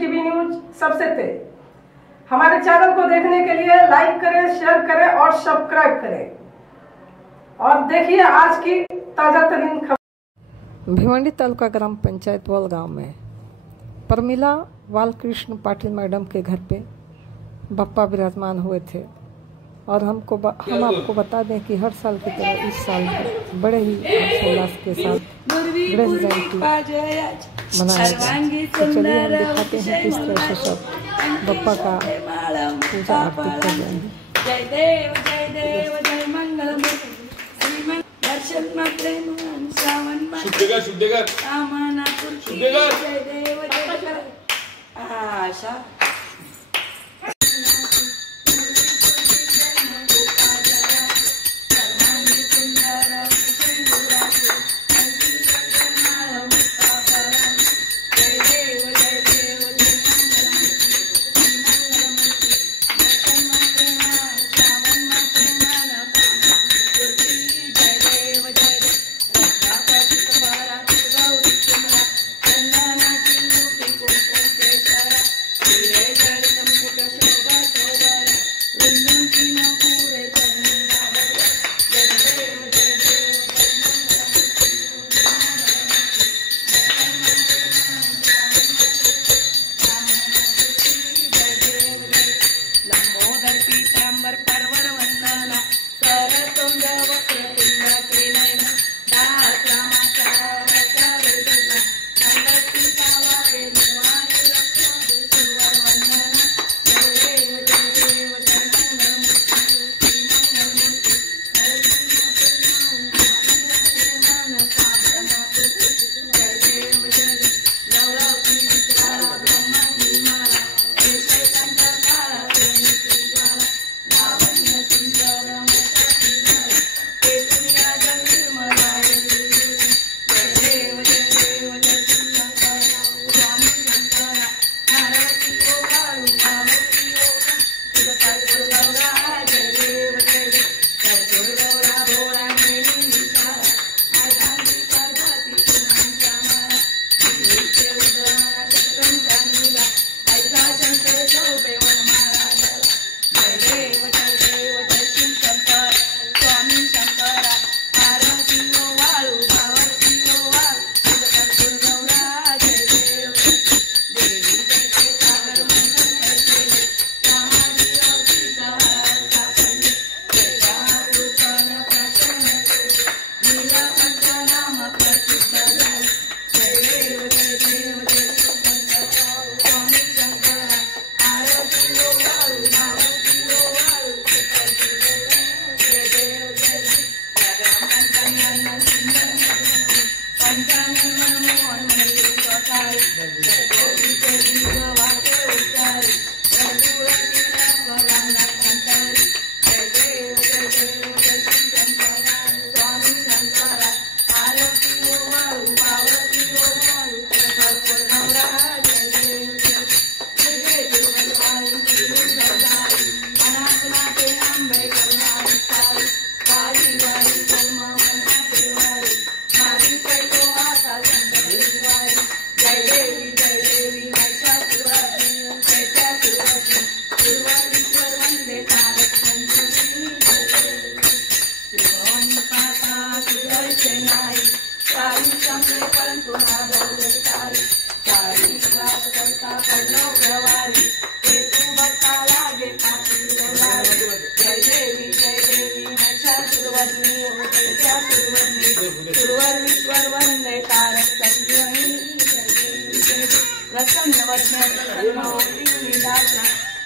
TV news सबसे तेज। हमारे चैनल को देखने के लिए लाइक करें, शेयर करें और सब्सक्राइब करें और देखिए आज की ताजा तरीन खबर। भिवंडी तालुका ग्राम पंचायत वल गांव में प्रमिला बालकृष्ण पाटिल मैडम के घर पे बप्पा विराजमान हुए थे और हम आपको बता दें कि हर साल की तरह इस साल बड़े ही हर्षोल्लास के साथ गणेश जयंती मनाया गया। तो चलिए हम दिखाते हैं किस तरह से सब बप्पा का पूजा आरती कर रहे हैं। जय देव जय देव जय मंगल दर्शन प्रेम श्रावण जय देव जय आशा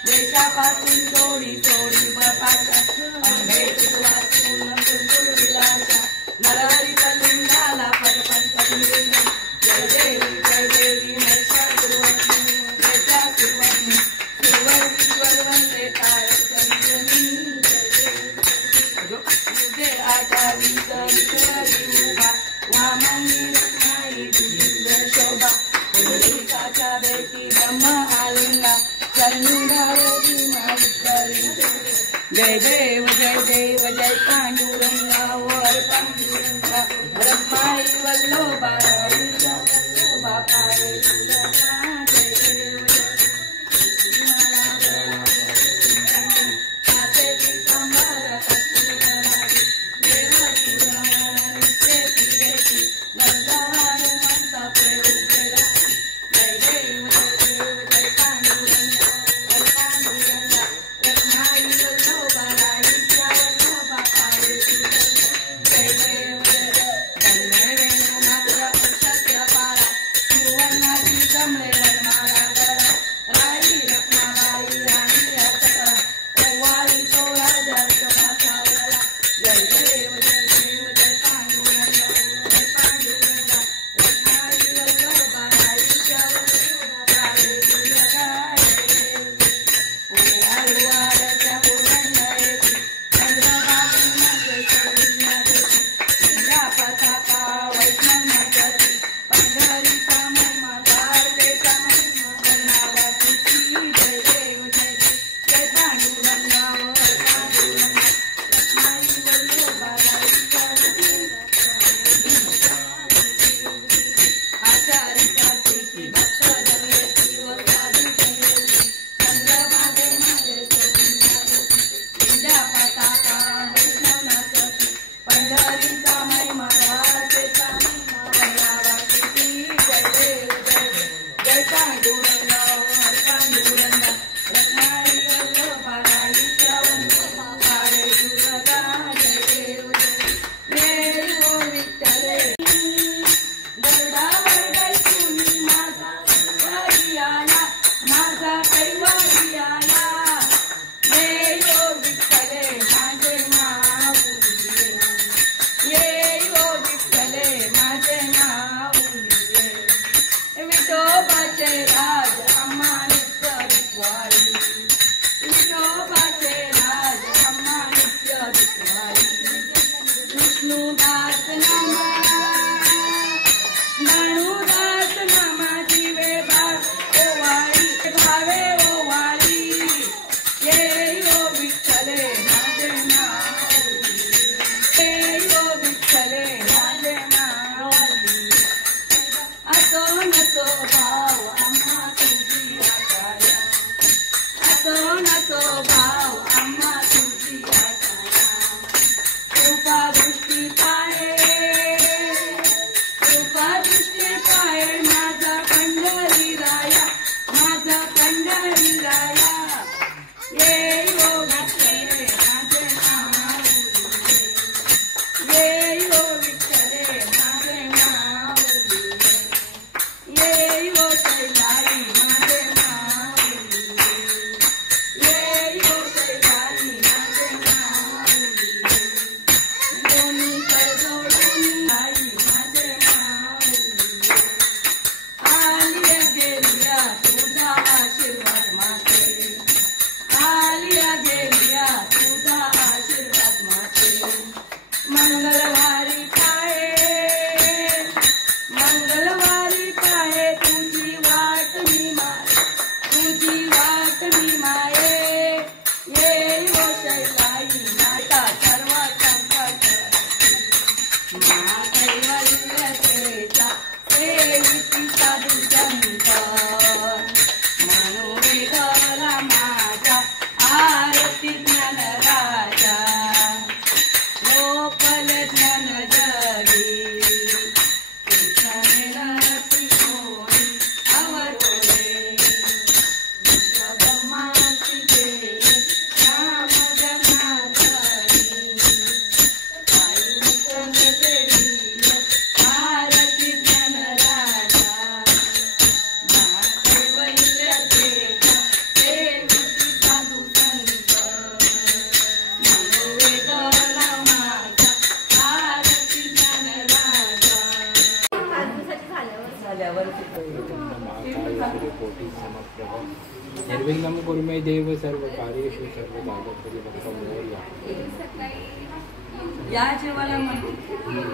देशापासून थोडी थोडी बपाचा नरहरी लिंगाला परपंच जय देवी सुरवर वंदे तुझे आचारी उभा वामंगी रत्नाई तुझी शोभा देखी ब्रह्म आलिंगा जय देव जय पांडुरंगा वर पांडुरंगा ब्रह्माई वल्लोबा पारे जय देव जय देव जय देव जय पांडुरंग जय पांडुरंग रत्नाई वल्लभाई चवळे लगाए पुण्याळवारच्या पुरंदरे चंद्रभागी मध्ये चढण्यारे इंद्रा पताका वैष्णव नगरी पंढरीचा महिमा धारलेचा नावाची जय देव जय जय पांडुरंग पांडुरंग रत्नाई वल्लभाई चवळे आचारी कार्तिकी भक्त जगेची व साधी जगेची चंद्रभागे मध्ये सोडणारे इंद्रा पताका वैष्णव नगरी पंढरीचा महिमा धारलेचा नावाची जय देव जय जय पांडुरंग पांडुरंग रत्नाई वल्लभाई चवळे सुरगा जय देव जय देव विठ्ठले गरुडावर बैसून माझा कैवारी आला माझा कैवारी आला ये यो विठ्ठले माझे माऊली ये यो विठ्ठले माझे माऊली विठोबाचे राज अम्मा नित्य रुक्वाळी विठोबाचे राज अम्मा नित्य रुक्वाळी विष्णुदास नामा नाणूदास नामा जीवे ओवाळी भावे ओवाळी ये यो विठ्ठले माझे माऊली ये यो विठ्ठले माझे माऊली असो नसो भाव आम्हा तुझी आकाया असो नसो भाव आम्हा तुझी आकाया कृपा दृष्टी पाहे माझा पंढरी राया माझा पंढरी राया ये यो विठ्ठले माझे माऊली ये यो विठ्ठले माझे माऊली ये यो कैलारी माझे माऊली ये यो कैलारी माझे माऊली दोन्ही कर जोडून आई माझे माऊली आलिया गेलिया तुझा आशीर्वाद माते आलिया गेलिया तुझा आशीर्वाद माते मंगळवारी पाहे तुझी वाट मी माये ये यो शैलाई माता सर्व संकट कैवल्यतेचा सेविती साधू संत मनोवेदला माझा आरती ज्ञान राजा लोकल ज्ञान जगी कृष्णेरती कोणी अवतरे ब्रह्माची देवी राम जनार्दनी आई मुख देवी आरती ज्ञान राजा कैवल्यतेचा सेविती साधू संत मनोवेदला माझा आरती ज्ञान राजा कोटि समप्रभ निर्विघ्नं कुरु मे देव सर्वकार्येषु सर्वदा मोरया या जेवायला म्हणून